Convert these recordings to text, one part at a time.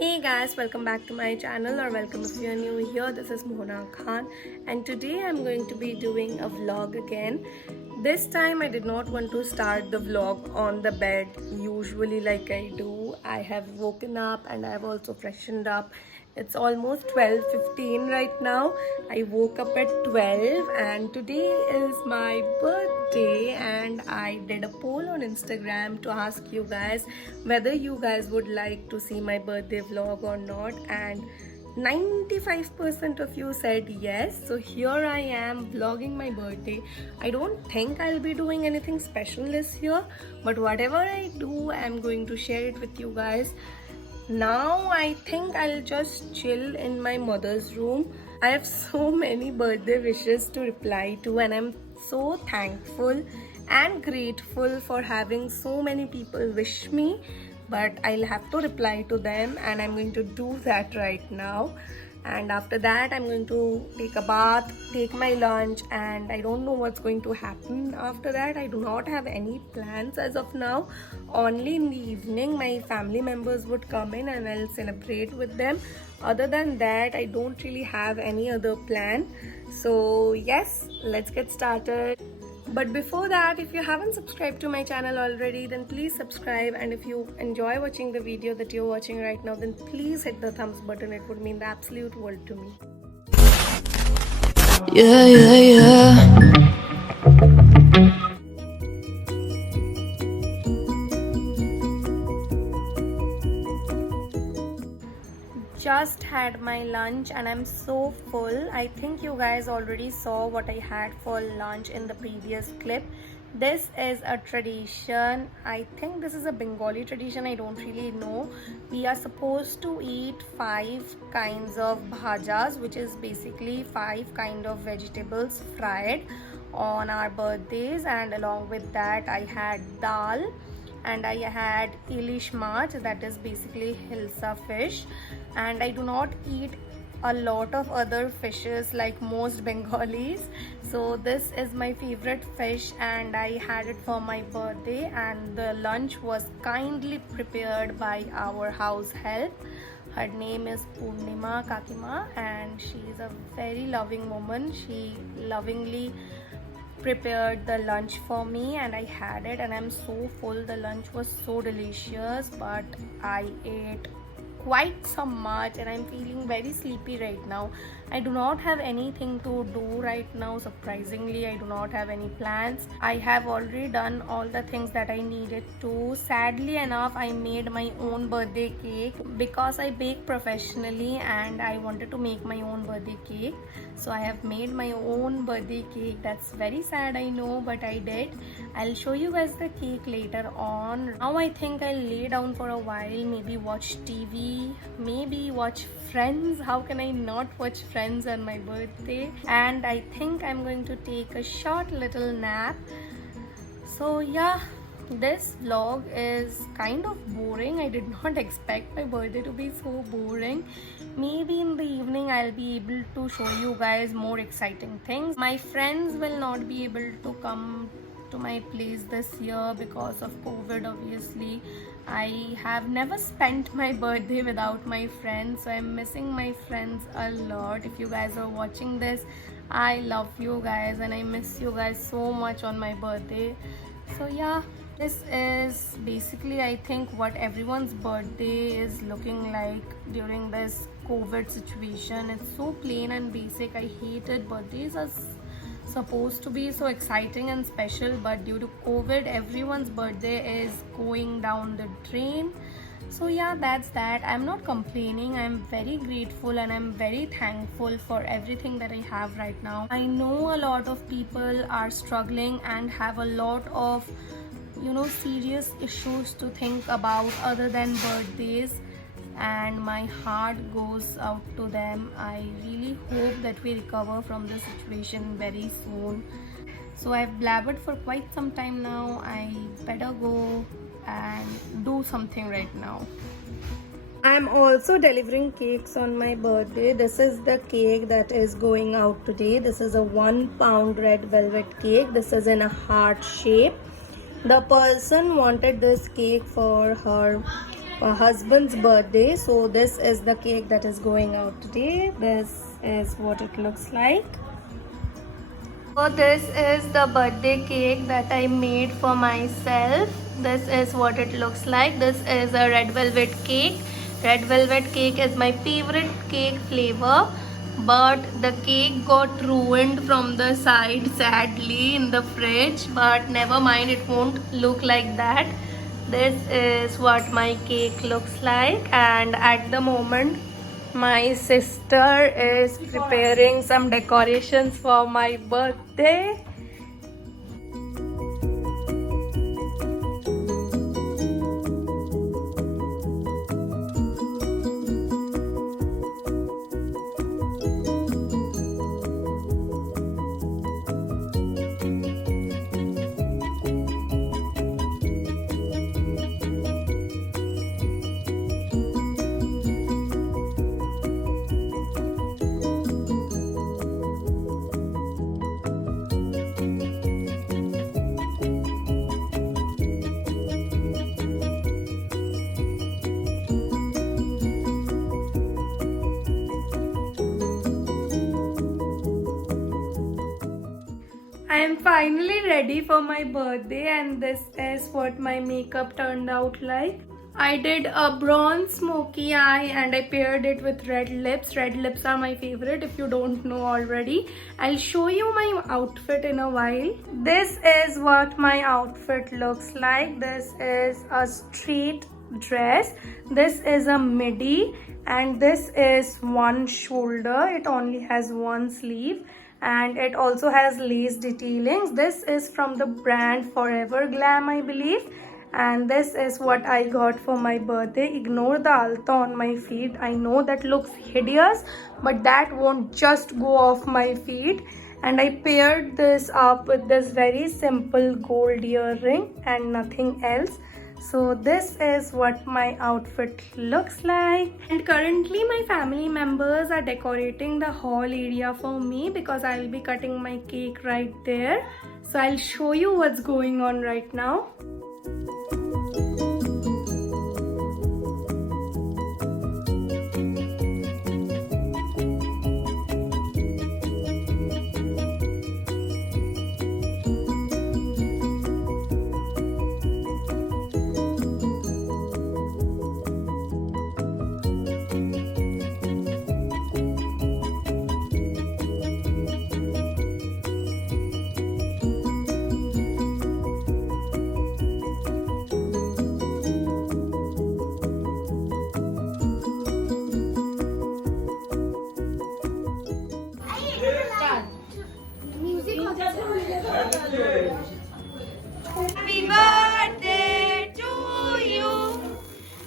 Hey guys, welcome back to my channel, or welcome if you're new here. This is Mohana Khan and today I'm going to be doing a vlog again. This time I did not want to start the vlog on the bed usually like I do. I have woken up and I have also freshened up. It's almost 12:15 right now. I woke up at 12 and today is my birthday, and I did a poll on Instagram to ask you guys whether you guys would like to see my birthday vlog or not, and 95% of you said yes. So here I am vlogging my birthday. I don't think I'll be doing anything special this year, but whatever I do, I'm going to share it with you guys. Now I think I'll just chill in my mother's room. I have so many birthday wishes to reply to, and I'm so thankful and grateful for having so many people wish me, but I'll have to reply to them, and I'm going to do that right now. And after that I'm going to take a bath, take my lunch, and I don't know what's going to happen after that. I do not have any plans as of now. Only in the evening my family members would come in and I'll celebrate with them. Other than that, I don't really have any other plan. So yes, let's get started. But before that, if you haven't subscribed to my channel already, then please subscribe, and if you enjoy watching the video that you're watching right now, then please hit the thumbs button. It would mean the absolute world to me. Yeah. Just had my lunch and I'm so full. I think you guys already saw what I had for lunch in the previous clip. This is a tradition. I think this is a Bengali tradition. I don't really know. We are supposed to eat 5 kinds of bhajas, which is basically 5 kind of vegetables fried on our birthdays, and along with that I had dal and I had ilish mach, that is basically hilsa fish, and I do not eat a lot of other fishes like most Bengalis. So this is my favorite fish and I had it for my birthday, and the lunch was kindly prepared by our house help. Her name is Purnima Kakima and she is a very loving woman. She lovingly prepared the lunch for me and I had it, and I'm so full. The lunch was so delicious, but I ate quite some much and I'm feeling very sleepy right now. I do not have anything to do right now. Surprisingly, I do not have any plans. I have already done all the things that I needed to. Sadly enough, I made my own birthday cake because I bake professionally and I wanted to make my own birthday cake. So I have made my own birthday cake. That's very sad, I know, but I did. I'll show you guys the cake later on. Now I think I'll lay down for a while, maybe watch TV, maybe watch Friends. How can I not watch Friends on my birthday? And I think I'm going to take a short little nap. So yeah, this vlog is kind of boring. I did not expect my birthday to be so boring. Maybe in the evening I'll be able to show you guys more exciting things. My friends will not be able to come to my place this year because of COVID, obviously. I have never spent my birthday without my friends, so I'm missing my friends a lot. If you guys are watching this, I love you guys and I miss you guys so much on my birthday. So yeah, this is basically, I think, what everyone's birthday is looking like during this COVID situation. It's so plain and basic. I hate it. Birthdays are supposed to be so exciting and special, but due to COVID, everyone's birthday is going down the drain. So yeah, that's that. I'm not complaining. I'm very grateful and I'm very thankful for everything that I have right now. I know a lot of people are struggling and have a lot of, serious issues to think about other than birthdays, and my heart goes out to them. I really hope that we recover from this situation very soon. So I've blabbered for quite some time now. I better go and do something right now. I'm also delivering cakes on my birthday. This is the cake that is going out today. This is a 1 pound red velvet cake. This is in a heart shape. The person wanted this cake for her husband's birthday. So this is the cake that is going out today. This is what it looks like. So this is the birthday cake that I made for myself. This is what it looks like. This is a red velvet cake. Red velvet cake is my favorite cake flavor, but the cake got ruined from the side sadly in the fridge, but never mind, it won't look like that. This is what my cake looks like, and at the moment my sister is preparing some decorations for my birthday. I am finally ready for my birthday, and this is what my makeup turned out like. I did a bronze smoky eye and I paired it with red lips. Red lips are my favorite if you don't know already. I'll show you my outfit in a while. This is what my outfit looks like. This is a straight dress. This is a midi, and this is one shoulder. It only has one sleeve, and it also has lace detailings. This is from the brand Forever Glam, I believe, and this is what I got for my birthday. Ignore the alta on my feet. I know that looks hideous, but that won't just go off my feet. And I paired this up with this very simple gold earring and nothing else. So this is what my outfit looks like. And currently my family members are decorating the hall area for me because I will be cutting my cake right there. So I'll show you what's going on right now. Happy birthday to you.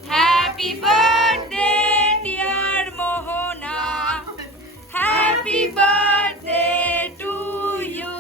Happy birthday, dear Mohana. Happy birthday to you.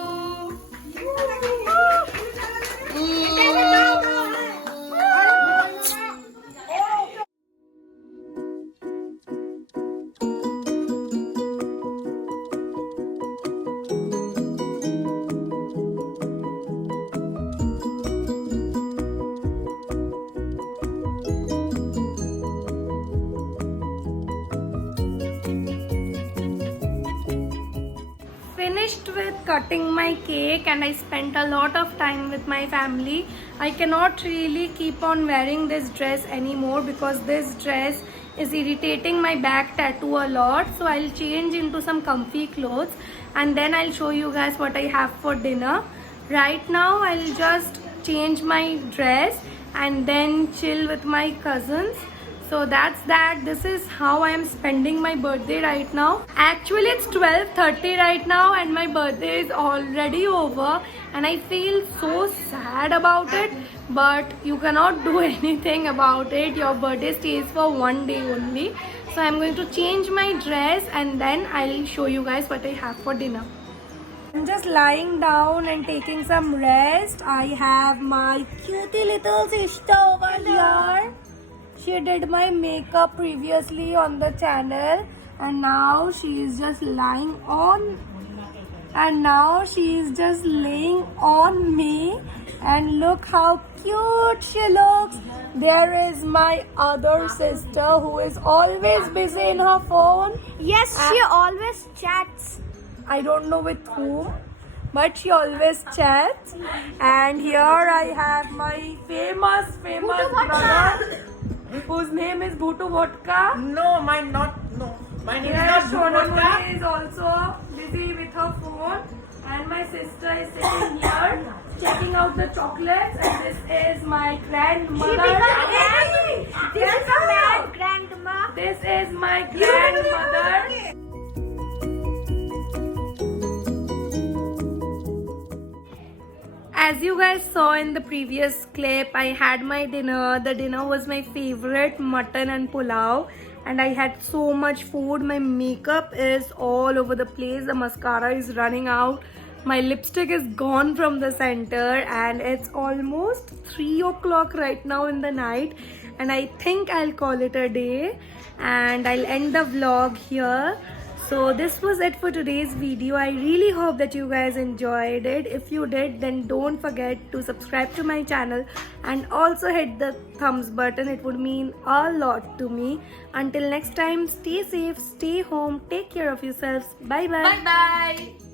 Finished with cutting my cake, and I spent a lot of time with my family. I cannot really keep on wearing this dress anymore because this dress is irritating my back tattoo a lot. So I'll change into some comfy clothes and then I'll show you guys what I have for dinner. Right now I'll just change my dress and then chill with my cousins. So that's that. This is how I am spending my birthday right now. Actually it's 12:30 right now and my birthday is already over and I feel so sad about it, but you cannot do anything about it. Your birthday stays for one day only. So I'm going to change my dress and then I'll show you guys what I have for dinner. I'm just lying down and taking some rest. I have my cutie little sister over here. She did my makeup previously on the channel and now she is just lying on laying on me, and look how cute she looks. There is my other sister who is always busy in her phone. Yes, she always chats. I don't know with whom, but she always chats. And here I have my famous brother, whose name is Bhutu Vodka. No, mine not. No, my name Yes, is not Bhutu Vodka. Sonamuni is also busy with her phone, and my sister is sitting here checking out the chocolates. And this is my grandmother. This is my grandma. This is my grandmother. As you guys saw in the previous clip, I had my dinner. The dinner was my favorite, mutton and pulao. And I had so much food. My makeup is all over the place. The mascara is running out. My lipstick is gone from the center. And it's almost 3 o'clock right now in the night. And I think I'll call it a day. And I'll end the vlog here. So this was it for today's video. I really hope that you guys enjoyed it. If you did, then don't forget to subscribe to my channel and also hit the thumbs button. It would mean a lot to me. Until next time, stay safe, stay home, take care of yourselves. Bye bye. Bye bye.